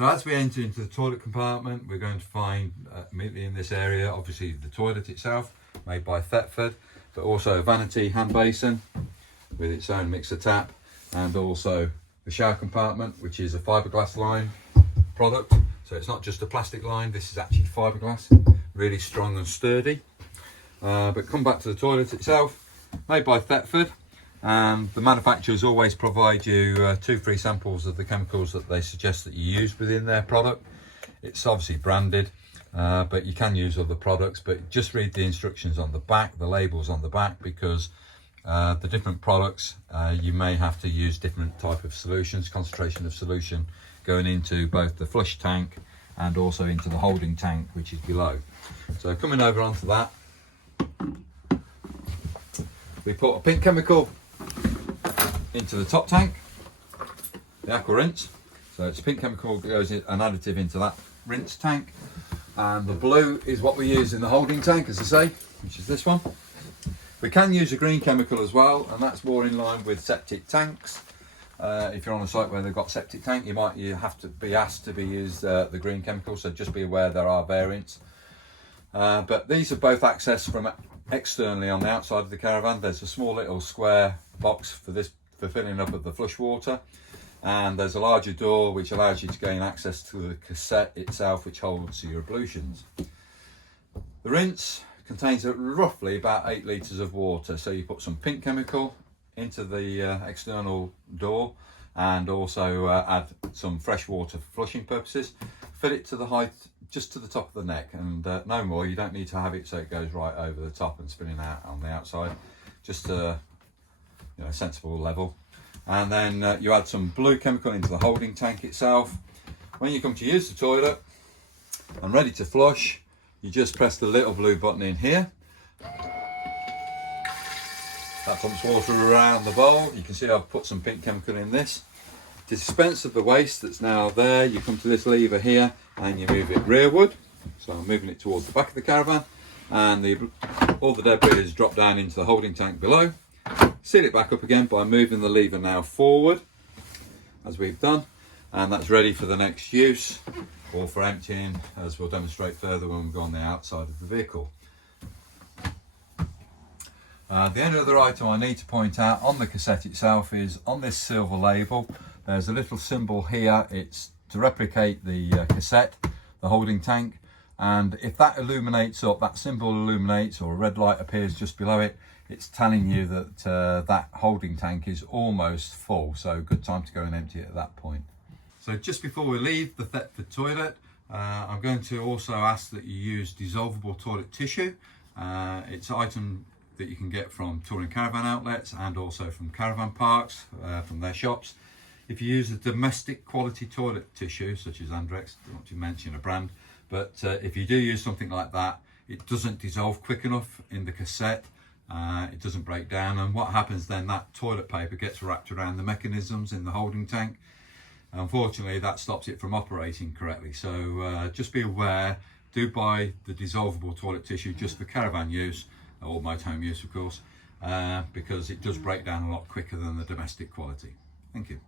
So as we enter into the toilet compartment, we're going to find immediately in this area, obviously the toilet itself, made by Thetford, but also a vanity hand basin with its own mixer tap, and also the shower compartment, which is a fiberglass line product. So it's not just a plastic line, this is actually fiberglass, really strong and sturdy. But come back to the toilet itself, made by Thetford, and the manufacturers always provide you 2 free samples of the chemicals that they suggest that you use within their product. It's obviously branded, but you can use other products, but just read the instructions on the back, the labels on the back, because the different products, you may have to use different type of solutions, concentration of solution going into both the flush tank and also into the holding tank, which is below. So coming over onto that, we put a pink chemical into the top tank, the aqua rinse. So it's pink chemical goes in, an additive into that rinse tank, and the blue is what we use in the holding tank, as I say, which is this one. We can use a green chemical as well, and that's more in line with septic tanks. If you're on a site where they've got septic tank, you have to be asked to be used the green chemical, so just be aware there are variants. But these are both accessed from externally on the outside of the caravan. There's a small little square box for this, for filling up of the flush water, and there's a larger door which allows you to gain access to the cassette itself, which holds your ablutions. The rinse contains roughly about 8 litres of water, so you put some pink chemical into the external door, and also add some fresh water for flushing purposes. Fill it to the height, just to the top of the neck, and no more. You don't need to have it so it goes right over the top and spinning out on the outside, just a sensible level. And then you add some blue chemical into the holding tank itself. When you come to use the toilet and ready to flush, you just press the little blue button in here. That pumps water around the bowl. You can see I've put some pink chemical in this. To dispense of the waste that's now there, you come to this lever here and you move it rearward. So I'm moving it towards the back of the caravan, and all the debris is dropped down into the holding tank below. Seal it back up again by moving the lever now forward, as we've done, and that's ready for the next use, or for emptying, as we'll demonstrate further when we go on the outside of the vehicle. The only other item I need to point out on the cassette itself is on this silver label, there's a little symbol here. It's to replicate the cassette, the holding tank, and if that illuminates up, that symbol illuminates, or a red light appears just below it, it's telling you that that holding tank is almost full, so good time to go and empty it at that point. So just before we leave the Thetford toilet, I'm going to also ask that you use dissolvable toilet tissue. It's an item that you can get from touring caravan outlets and also from caravan parks, from their shops. If you use a domestic quality toilet tissue, such as Andrex, not to mention a brand, but if you do use something like that, it doesn't dissolve quick enough in the cassette. It doesn't break down, and what happens then, that toilet paper gets wrapped around the mechanisms in the holding tank. Unfortunately, that stops it from operating correctly. So just be aware, do buy the dissolvable toilet tissue just for caravan use, or motorhome use of course, because it does break down a lot quicker than the domestic quality. Thank you.